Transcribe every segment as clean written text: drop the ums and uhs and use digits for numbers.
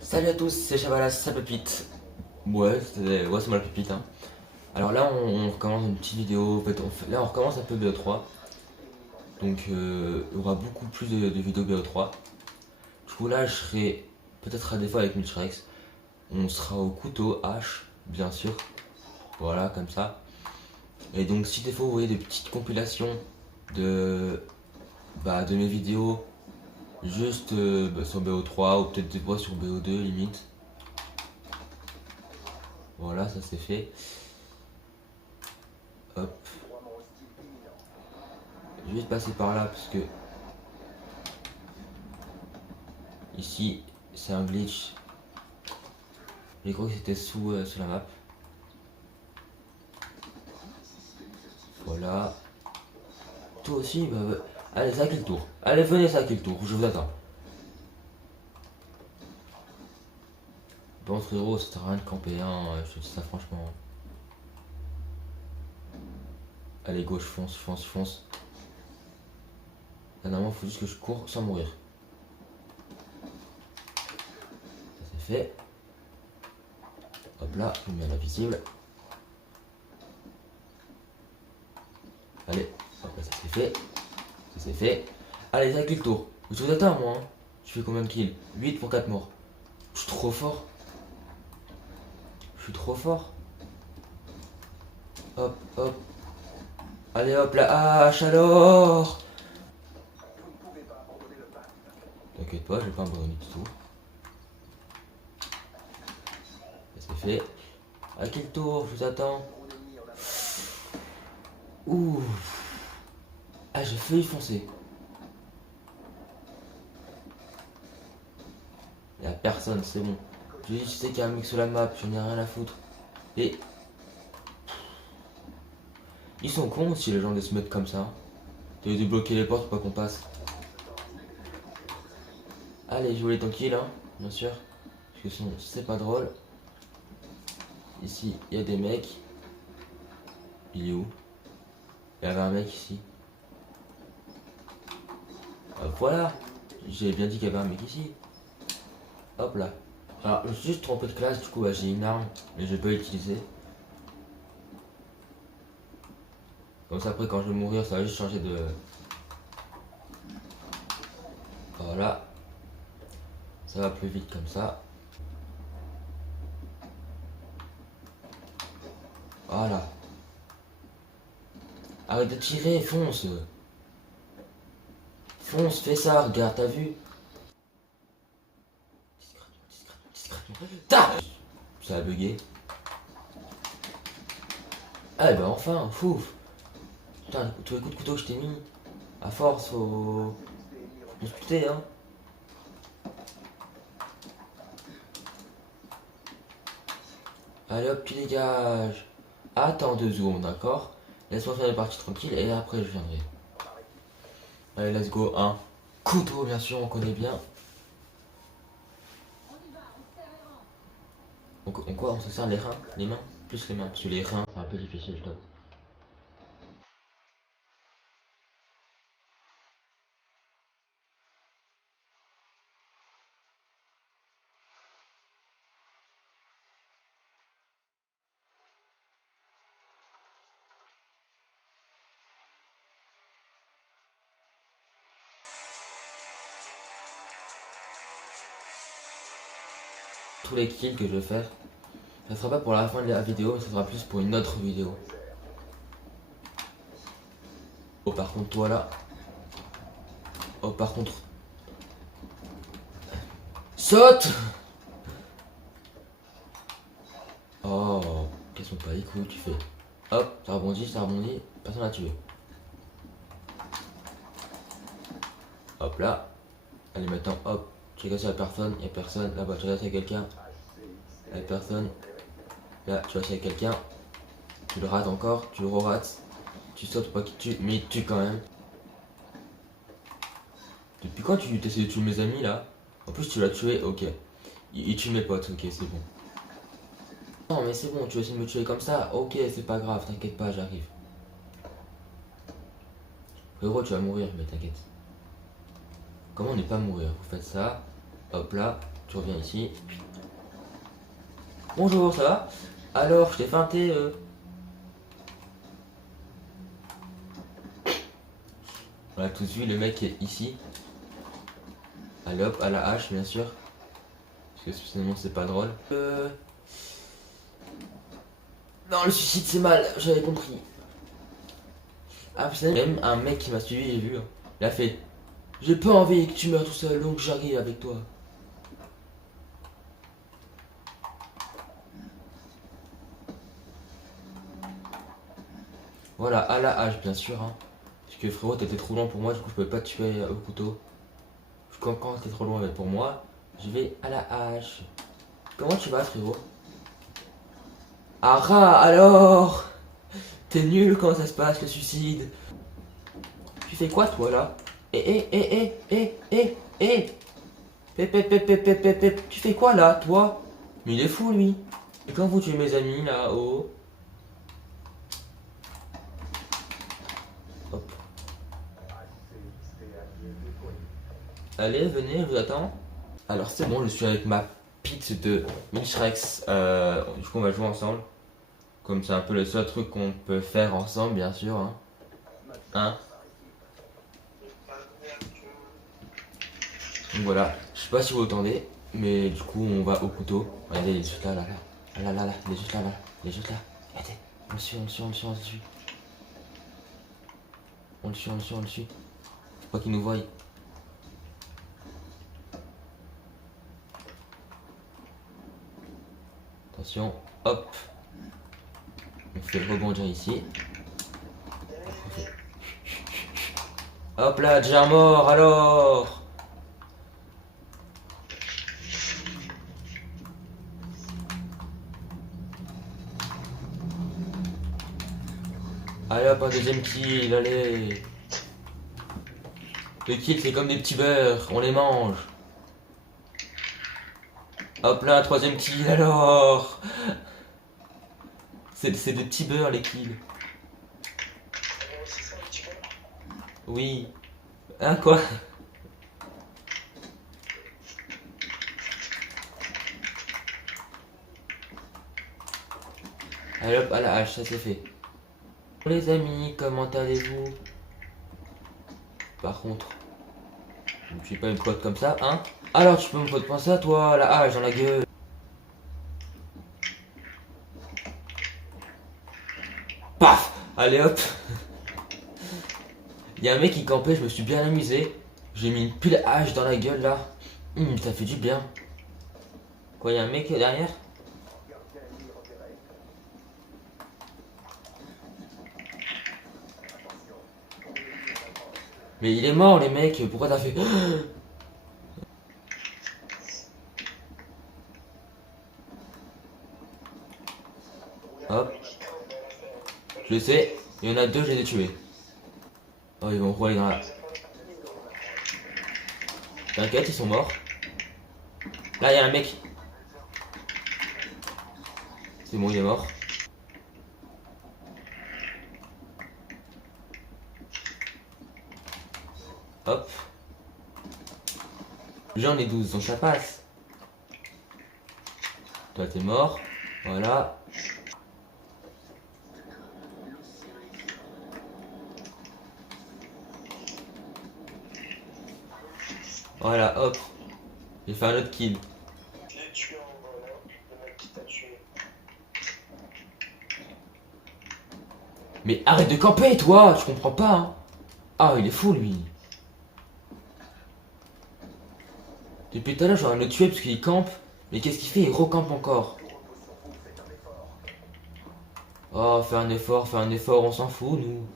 Salut à tous, c'est Chavalas, ça pépite. Ouais, c'est moi la pépite. Hein. Alors là, on recommence une petite vidéo. En fait, là, on recommence un peu BO3. Donc, il y aura beaucoup plus de vidéos BO3. Du coup, là, je serai peut-être à des fois avec Multirex. On sera au couteau, hache, bien sûr. Voilà, comme ça. Et donc, si des fois vous voyez des petites compilations de, de mes vidéos, juste sur BO3 ou peut-être des fois sur BO2 limite. Voilà, ça c'est fait. Hop. Je vais passer par là parce que ici c'est un glitch. J'ai cru que c'était sous la map. Voilà. Toi aussi, allez, ça qui le tour. Allez, venez, ça qui le tour, je vous attends. Bon frérot, ça sert à rien de camper, hein, je te dis ça franchement. Allez, gauche, fonce, fonce, fonce. Là, normalement, faut juste que je cours sans mourir. Ça c'est fait. Hop là, je mets à la visible. Allez, hop là, ça c'est fait. Ça c'est fait. Allez, ça qui le tour. Je vous attends, moi. Hein. Je fais combien de kills? 8 pour 4 morts. Je suis trop fort. Je suis trop fort. Hop, hop. Allez hop, la hache alors. T'inquiète pas, je vais pas abandonner du tout. Ça c'est fait. À quel tour? Je vous attends. Ouh. Ah, j'ai failli foncer. Y'a personne, c'est bon. Je dis, tu sais qu'il y a un mec sur la map, j'en ai rien à foutre. Et. Ils sont cons si les gens de se mettre comme ça. T'as dû bloquer les portes pour pas qu'on passe. Allez, je voulais tranquille, hein, bien sûr. Parce que sinon, c'est pas drôle. Ici, il y a des mecs. Il est où? Il y avait un mec ici. Voilà. J'ai bien dit qu'il y avait un mec ici. Hop là. Alors, je me suis juste trompé de classe, du coup, j'ai une arme, mais je vais pas l'utiliser. Comme ça, après, quand je vais mourir, ça va juste changer de. Voilà. Ça va plus vite comme ça. Voilà. Arrête de tirer, fonce. Fonce, fais ça, regarde, t'as vu? Discrètement, discrètement, discrètement. Ta. Ça a bugué. Ah, bah enfin, fouf. Putain, tous les coups de couteau que je t'ai mis, à force, faut discuter, hein. Allez hop, tu dégages. Attends 2 secondes, d'accord? Laisse-moi faire les parties tranquilles et après je viendrai. Allez, let's go. Un couteau, bien sûr, on connaît bien. Donc, quoi, on se sert les reins, les mains? Plus les mains, parce que les reins, c'est un peu difficile, je dois. Tous les kills que je vais faire, ça sera pas pour la fin de la vidéo, mais ça sera plus pour une autre vidéo. Oh, par contre, toi là. Oh, par contre. Saute! Oh, qu'est-ce qu'on pas les couilles, tu fais. Hop, ça rebondit, personne n'a tué. Hop là. Allez, maintenant, hop. Tu regardes sur la personne, y'a personne. Là-bas, tu regardes sur quelqu'un. Y'a personne. Là, tu vas sur quelqu'un. Tu le rates encore, tu le re-rates. Tu sautes pour pas qu'il tue, mais il tue quand même. Depuis quand tu essaies de tuer mes amis là? En plus, tu l'as tué, ok. Il tue mes potes, ok, c'est bon. Non, mais c'est bon, tu essaies de me tuer comme ça, ok, c'est pas grave, t'inquiète pas, j'arrive. Frérot, tu vas mourir, mais t'inquiète. Comment ne pas mourir? Vous faites ça, hop là, tu reviens ici. Bonjour, ça va? Alors, je t'ai feinté. Voilà, tout de suite, le mec est ici. Allez hop, à la hache, bien sûr. Parce que sinon, c'est pas drôle. Non, le suicide, c'est mal, j'avais compris. Ah, putain, même un mec qui m'a suivi, j'ai vu. Hein. Il a fait: j'ai pas envie que tu meurs tout seul, donc j'arrive avec toi. Voilà, à la hache, bien sûr. Hein. Parce que frérot, t'étais trop loin pour moi, du coup, je pouvais pas te tuer au couteau. Quand t'es trop loin pour moi, je vais à la hache. Comment tu vas, frérot? Ah, alors? T'es nul, comment ça se passe, le suicide? Tu fais quoi, toi, là? Tu fais quoi, là, toi? Mais il est fou, lui. Et quand vous tuez mes amis, là-haut? Hop. Allez, venez, je vous attends. Alors, c'est bon, je suis avec ma pite de Mishrex. Du coup, on va jouer ensemble. Comme c'est un peu le seul truc qu'on peut faire ensemble, bien sûr. Hein. Donc voilà, je sais pas si vous entendez, mais du coup on va au couteau. Regardez, il est juste là, là, là. Ah là, là, là, il est juste là, là. Il est juste là. Regardez, on le suit, on le suit, on le suit, on le suit. On le suit, on le suit, on le suit. Faut pas qu'il nous voie. Attention, hop. On fait rebondir ici. Hop là, déjà mort alors. Allez hop, un deuxième kill, allez. Les kills c'est comme des petits beurres, on les mange. Hop là, un troisième kill alors. C'est des petits beurres les kills. Oui. Hein, quoi? Allez hop, à la hache, ça c'est fait. Les amis, comment allez-vous? Par contre, je ne suis pas une pote comme ça, hein? Alors tu peux me penser à toi, la hache dans la gueule. Paf! Allez hop! Il y a un mec qui campait, je me suis bien amusé. J'ai mis une pile hache dans la gueule là. Ça fait du bien. Quoi, il y a un mec derrière? Mais il est mort les mecs, pourquoi t'as fait... Hop. Je le sais, il y en a deux, je les ai tués. Oh, ils vont rouler dans la... T'inquiète, ils sont morts. Là, il y a un mec. C'est bon, il est mort. Hop. J'en ai 12, donc ça passe. Toi, t'es mort. Voilà. Voilà, hop. J'ai fait un autre kill. Je l'ai tué en vol, hein, le mec qui t'a tué. Mais arrête de camper, toi! Je comprends pas, hein. Ah, il est fou, lui. Depuis tout à l'heure, j'aurais le tuer parce qu'il campe. Mais qu'est-ce qu'il fait? Il recampe encore. Oh, fais un effort, on s'en fout, nous.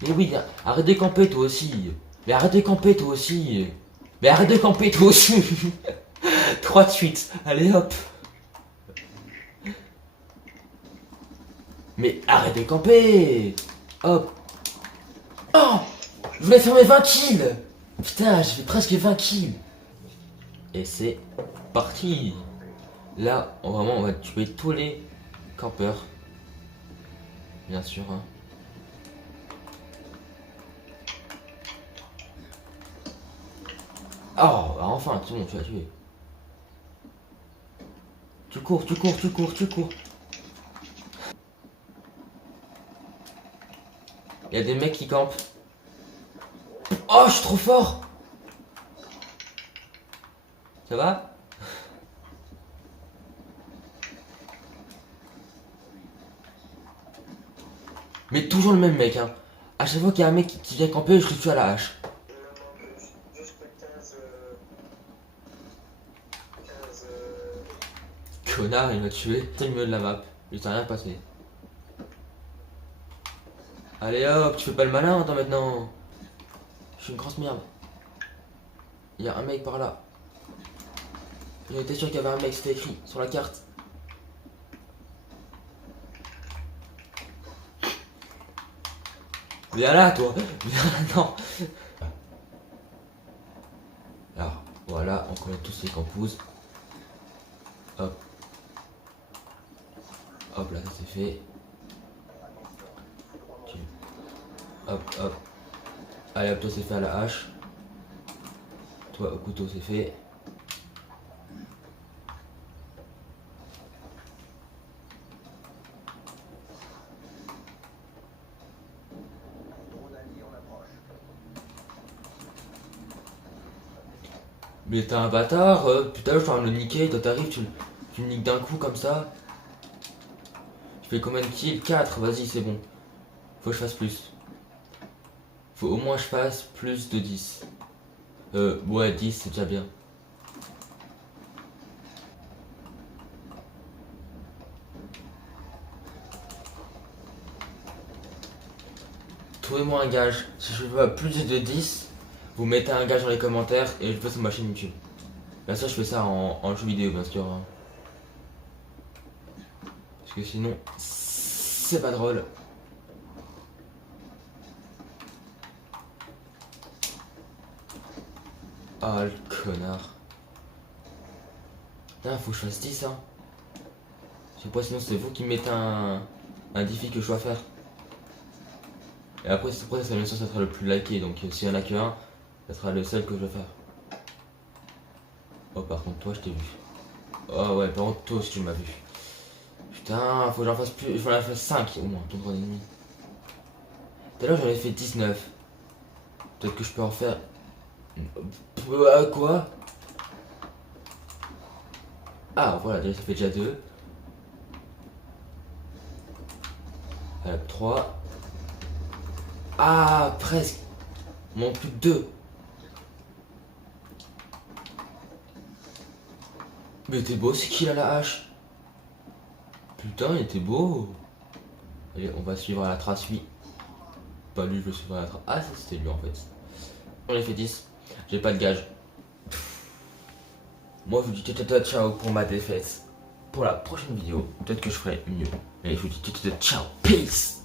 Mais oui, arrête de camper, toi aussi. Mais arrête de camper, toi aussi. Mais arrête de camper, toi aussi. 3 de suite. Allez, hop. Mais arrête de camper. Hop. Oh, je voulais faire mes 20 kills. Putain, j'ai fait presque 20 kills. Et c'est parti. Là, vraiment, on va tuer tous les campeurs. Bien sûr, hein. Oh, bah enfin, c'est bon, tu l'as tué. Tu cours, tu cours, tu cours, tu cours. Il y a des mecs qui campent. Oh, je suis trop fort. Ça va? Mais toujours le même mec, hein. À chaque fois qu'il y a un mec qui vient camper, je le tue à la hache. Il me manque juste 15 Connard, il m'a tué. C'est le milieu de la map. Il s'est rien passé. Allez hop, tu fais pas le malin, toi maintenant. Je suis une grosse merde. Il y a un mec par là. J'étais sûr qu'il y avait un mec, c'était écrit sur la carte. Viens là, toi. Viens là, non. Alors, voilà, on connaît tous les campouzes. Hop. Hop, là, ça c'est fait. Hop, hop. Allez, hop, toi c'est fait à la hache. Toi au couteau c'est fait. Mais t'es un bâtard, putain, je suis en train de le niquer, toi t'arrives, tu le niques d'un coup comme ça. Je fais combien de kills? 4, vas-y, c'est bon. Faut que je fasse plus. Faut au moins que je fasse plus de 10. Ouais, 10 c'est déjà bien. Trouvez-moi un gage. Si je veux plus de 10, vous mettez un gage dans les commentaires et je fais sur ma chaîne YouTube. Bien sûr, je fais ça en jeu vidéo, bien sûr. Hein. Parce que sinon, c'est pas drôle. Ah, le connard. Putain, faut que je fasse 10, hein. Je sais pas, sinon c'est vous qui mettez un défi que je dois faire. Et après, c'est bien sûr, ça sera le plus liké. Donc, s'il y en a que un, ça sera le seul que je vais faire. Oh, par contre, toi, je t'ai vu. Oh, ouais, par contre, toi aussi, tu m'as vu. Putain, faut que j'en fasse plus. Il faut que j'en fasse 5 au moins, ton droit d'ennemi. Tout à l'heure, j'en ai fait 19. Peut-être que je peux en faire. Quoi? Ah, voilà, déjà, ça fait déjà 2. 3. Ah, presque. Il manque plus que 2. Mais t'es beau, c'est qui là la hache? Putain, il était beau. Allez, on va suivre à la trace lui. Pas lui, je le suivre à la trace. Ah, ça c'était lui en fait. On a fait 10. J'ai pas de gage. Moi, je vous dis ciao pour ma défaite. Pour la prochaine vidéo, peut-être que je ferai mieux. Mais je vous dis ciao, peace.